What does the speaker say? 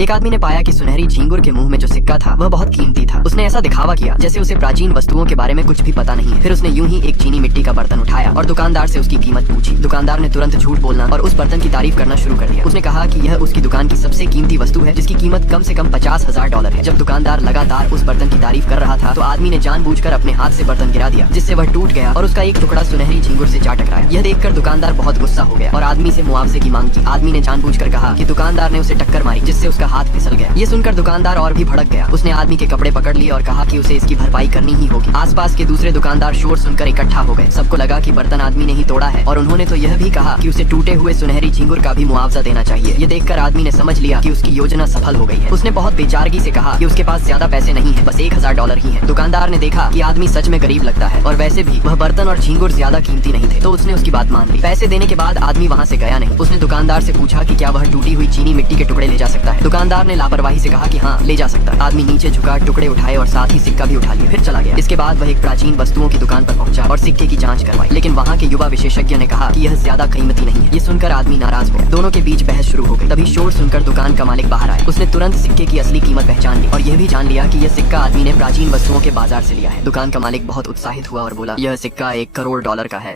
एक आदमी ने पाया कि सुनहरी झींगुर के मुंह में जो सिक्का था वह बहुत कीमती था। उसने ऐसा दिखावा किया जैसे उसे प्राचीन वस्तुओं के बारे में कुछ भी पता नहीं है। फिर उसने यूं ही एक चीनी मिट्टी का बर्तन उठाया और दुकानदार से उसकी कीमत पूछी। दुकानदार ने तुरंत झूठ बोलना और उस बर्तन की तारीफ करना शुरू कर दिया। उसने कहा कि यह उसकी दुकान की सबसे कीमती वस्तु है जिसकी कीमत कम से कम $50,000 है। जब दुकानदार लगातार उस बर्तन की तारीफ कर रहा था तो आदमी ने जानबूझकर अपने हाथ से बर्तन गिरा दिया, जिससे वह टूट गया और उसका एक टुकड़ा सुनहरी झींगुर से जा टकराया। यह देखकर दुकानदार बहुत गुस्सा हो गया और आदमी से मुआवजे की मांग की। आदमी ने जानबूझकर कहा कि दुकानदार ने उसे टक्कर मारी जिससे उसका हाथ फिसल गया। ये सुनकर दुकानदार और भी भड़क गया। उसने आदमी के कपड़े पकड़ लिए और कहा कि उसे इसकी भरपाई करनी ही होगी। आसपास के दूसरे दुकानदार शोर सुनकर इकट्ठा हो गए। सबको लगा कि बर्तन आदमी ने ही तोड़ा है और उन्होंने तो यह भी कहा कि उसे टूटे हुए सुनहरी झींगुर का भी मुआवजा देना चाहिए। ये देखकर आदमी ने समझ लिया कि उसकी योजना सफल हो गई है। उसने बहुत बेचारगी से कहा कि उसके पास ज्यादा पैसे नहीं है, बस $1,000 ही है। दुकानदार ने देखा कि आदमी सच में गरीब लगता है और वैसे भी वह बर्तन और झींगुर ज्यादा कीमती नहीं थे, तो उसने उसकी बात मान ली। पैसे देने के बाद आदमी वहाँ से गया नहीं। उसने दुकानदार से पूछा कि क्या वह टूटी हुई चीनी मिट्टी के टुकड़े ले जा सकता है। दुकानदार ने लापरवाही से कहा कि हाँ, ले जा सकता है। आदमी नीचे झुका, टुकड़े उठाए और साथ ही सिक्का भी उठा लिया, फिर चला गया। इसके बाद वह एक प्राचीन वस्तुओं की दुकान पर पहुंचा और सिक्के की जांच करवाई, लेकिन वहाँ के युवा विशेषज्ञ ने कहा कि यह ज्यादा कीमती नहीं है। ये सुनकर आदमी नाराज हो गया। दोनों के बीच बहस शुरू हो गई। तभी शोर सुनकर दुकान का मालिक बाहर आया। उसने तुरंत सिक्के की असली कीमत पहचान ली और यह भी जान लिया कि यह सिक्का आदमी ने प्राचीन वस्तुओं के बाजार से लिया है। दुकान का मालिक बहुत उत्साहित हुआ और बोला, यह सिक्का $1 करोड़ का है।